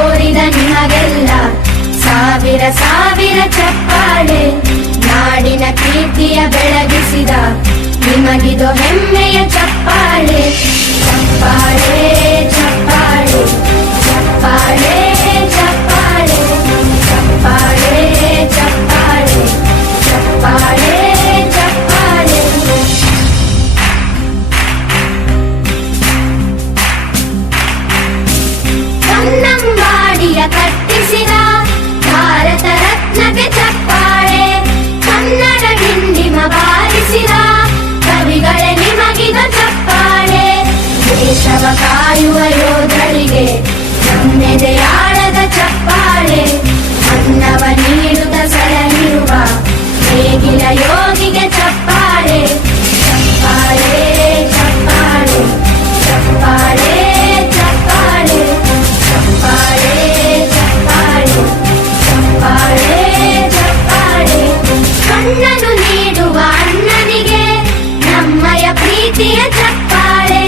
ತೋರಿದ ನಿಮಗೆಲ್ಲ ಸಾವಿರ ಸಾವಿರ ಚಪ್ಪಾಳೆ. ನಾಡಿನ ಕೀರ್ತಿಯ ಬೆಳಗಿಸಿದ ನಿಮಗಿದು ಹೆಮ್ಮೆಯ ಚಪ್ಪಾಳೆ. ಚಪ್ಪಾಳೆ ಚಪ್ಪಾಳೆ ಚಪ್ಪಾಳೆ ಚಪ್ಪಾಳೆ ಚಪ್ಪಾಳೆ ಚಪ್ಪಾಳೆ ಚಪ್ಪಾಳೆ ಚಪ್ಪಾಳೆ. ಕನ್ನಂಬಾಡಿಯ ಕಟ್ಟಿಸಿದ ಭಾರತ ರತ್ನಕ್ಕೆ ಚಪ್ಪಾಳೆ. ಕನ್ನಡ ಡಿಂಡಿಮ ಬಾರಿಸಿದ ಕವಿಗಳೇ ನಿಮಗಿದು ಚಪ್ಪಾಳೆ. ದೇಶವ ಕಾಯುವ ಯೋಧರಿಗೆ ನಮ್ಮೆದೆಯಾಳದ ಚಪ್ಪಾಳೆ. ಅನ್ನವ ನೀಡುತ್ತ ಸಲಹಿರುವ ನೇಗಿಲ ಯೋಗಿಗೆ ಚಪ್ಪಾಳೆ. ಚಪ್ಪಾಳೆ ಚಪ್ಪಾಳೆ ಚಪ್ಪಾಳೆ ಚಪ್ಪಾಳೆ ಚಪ್ಪಾಳೆ ಚಪ್ಪಾಳೆ ಚಪ್ಪಾಳೆ ಚಪ್ಪಾಳೆ. ಕಣ್ಣನು ನೀಡುವ ಅಣ್ಣನಿಗೆ ನಮ್ಮಯ ಪ್ರೀತಿಯ ಚಪ್ಪಾಳೆ.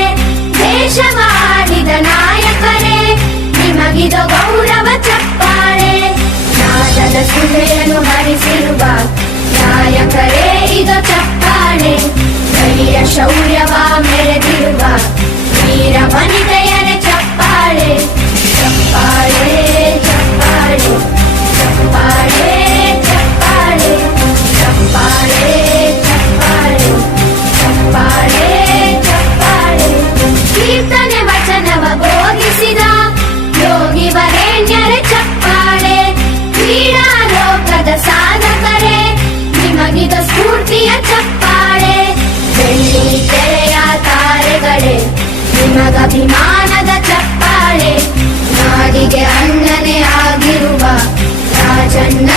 ದೇಶವಾಡಿದ ನಾಯಕರೇ ನಿಮಗಿದು ಗೌರವ ಚಪ್ಪಾಳೆ. ನಾದದ ಸುಧೆಯನ್ನು ಹರಿಸಿರುವ ನಾಯಕರೇ ಇದು ಚಪ್ಪಾಳೆ. ಧೈರ್ಯ ಶೌರ್ಯವ ಮೆರೆದಿರುವ ವೀರ ವನಿತೆಯರೇ ಚಪ್ಪಾಳೆ. ಚಪ್ಪಾಳೆ ಚಪ್ಪಾಳೆ ಚಪ್ಪಾಳೆ ಚಪ್ಪಾಳೆ ಚಪ್ಪಾಳೆ ಚಪ್ಪಾಳೆ ಚಪ್ಪಾಳೆ ಚಪ್ಪಾಳೆ. ಕೀರ್ತನೆ ವಚನವ ಬೋಧಿಸಿದ ಯೋಗಿ ವರೇಣ್ಯರೇ ಚಪ್ಪಾಳೆ. ಕ್ರೀಡಾ ಲೋಕದ ಸಾಧಕರೇ ನಿಮಗಿದು ಸ್ಫೂರ್ತಿಯ ಚಪ್ಪಾಳೆ. ಬೆಳ್ಳಿ ತೆರೆಯ ತಾರೆಗಳೇ ನಿಮಗಭಿಮಾನದ ಚಪ್ಪಾಳೆ. ನಾಡಿಗೆ ಅಣ್ಣನೇ ಆಗಿರುವ ರಾಜಣ್ಣ